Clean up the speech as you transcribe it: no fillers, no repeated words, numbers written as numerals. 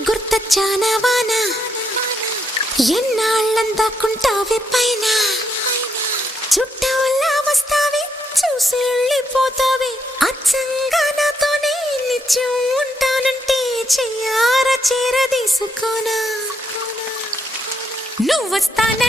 గుర్తొచ్చానా వాన ఎన్నాళ్ళందాకుంటావే పైన చుట్టవల్లా వస్తావే చూసి వెళ్ళిపోతావే అచ్చంగా నాతోనే నిత్యం ఉంటానంటే చెయ్యార చేర తీసుకోనా నువ్వు వస్తానే